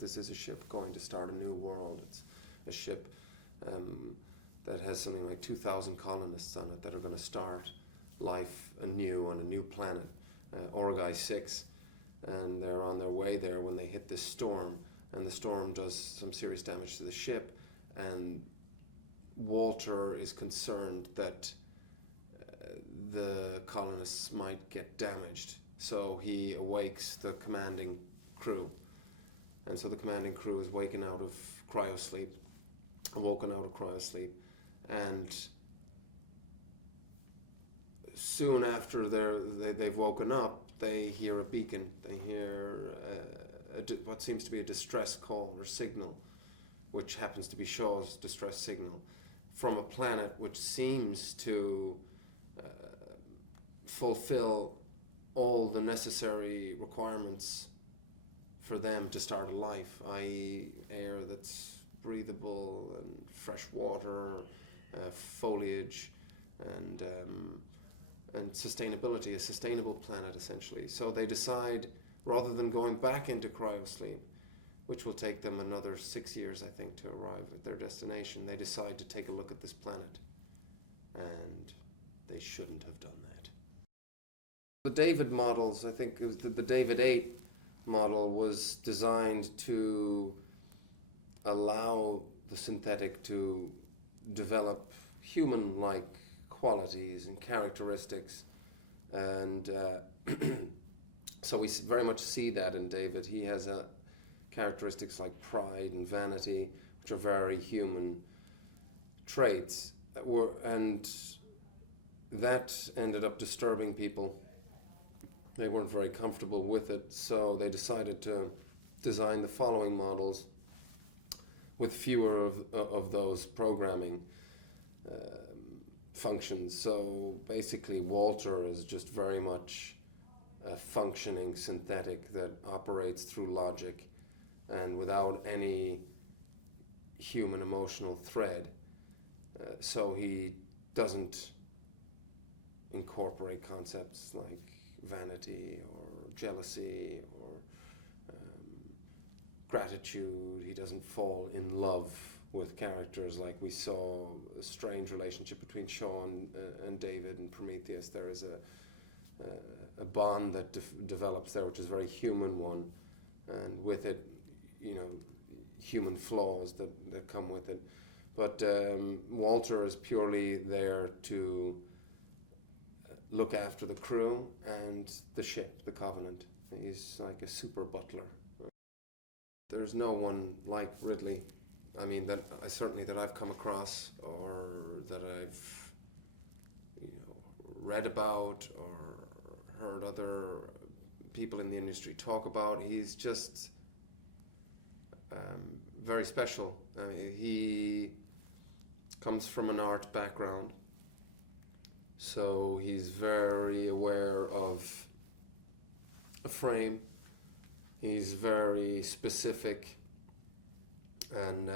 this is a ship going to start a new world. It's a ship that has something like 2,000 colonists on it that are going to start life anew on a new planet, Orgai 6, and they're on their way there when they hit this storm, and the storm does some serious damage to the ship, and Walter is concerned that the colonists might get damaged, so he awakes the commanding crew, and so the commanding crew is awoken out of cryosleep, and soon after they've woken up, they hear a beacon. They hear what seems to be a distress call or signal, which happens to be Shaw's distress signal, from a planet which seems to fulfill all the necessary requirements for them to start a life, i.e. air that's breathable and fresh water, foliage, and sustainability, a sustainable planet essentially. So they decide, rather than going back into cryosleep, which will take them another 6 years, I think, to arrive at their destination, they decide to take a look at this planet. And they shouldn't have done that. The David models, I think it was the David 8 model, was designed to allow the synthetic to develop human-like qualities and characteristics, and so we very much see that in David. He has characteristics like pride and vanity, which are very human traits, and that ended up disturbing people. They weren't very comfortable with it, so they decided to design the following models with fewer of those programming functions. So basically Walter is just very much a functioning synthetic that operates through logic and without any human emotional thread. So he doesn't incorporate concepts like vanity or jealousy or gratitude. He doesn't fall in love with characters like we saw a strange relationship between Shaw and David in Prometheus. There is a bond that develops there, which is a very human one, and with it, human flaws that come with it. But Walter is purely there to look after the crew and the ship, the Covenant. He's like a super butler. There's no one like Ridley. I mean, that I've come across or that I've read about or heard other people in the industry talk about. He's just very special. He comes from an art background, so he's very aware of a frame. He's very specific and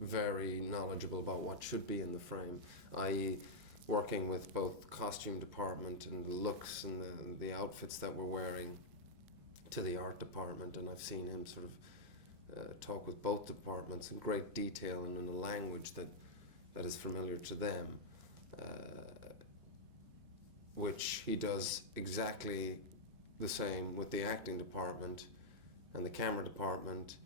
very knowledgeable about what should be in the frame, i.e. working with both costume department and the looks and the outfits that we're wearing to the art department. And I've seen him sort of talk with both departments in great detail and in a language that is familiar to them, which he does exactly the same with the acting department and the camera department.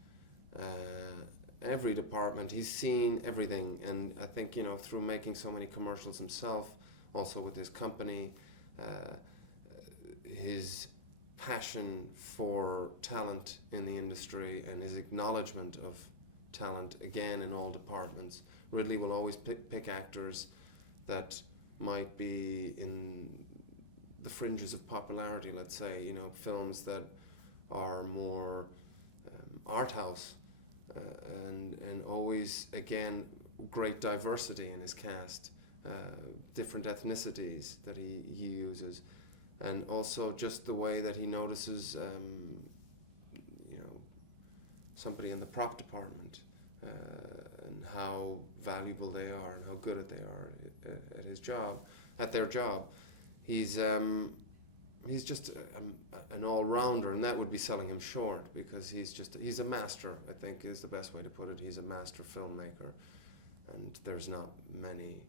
Every department, he's seen everything, and I think through making so many commercials himself, also with his company, his passion for talent in the industry and his acknowledgement of talent, again, in all departments. Ridley will always pick actors that might be in the fringes of popularity, let's say, films that are more art house, and always, again, great diversity in his cast, different ethnicities that he uses, and also just the way that he notices somebody in the prop department and how valuable they are and how good they are at their job. He's he's just an all-rounder, and that would be selling him short, because he's a master, I think is the best way to put it. He's a master filmmaker, and there's not many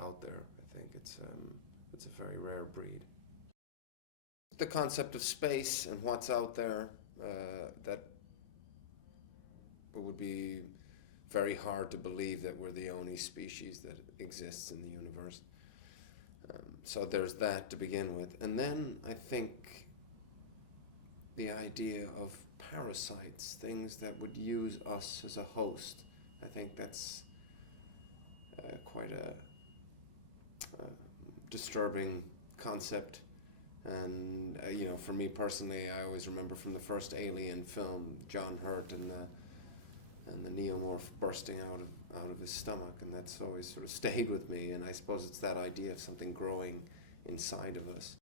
out there. I think it's a very rare breed. The concept of space and what's out there, that it would be very hard to believe that we're the only species that exists in the universe. So there's that to begin with. And then I think the idea of parasites, things that would use us as a host, I think that's quite a disturbing concept. And for me personally, I always remember from the first Alien film, John Hurt and the neomorph bursting out of his stomach, and that's always sort of stayed with me. And I suppose it's that idea of something growing inside of us.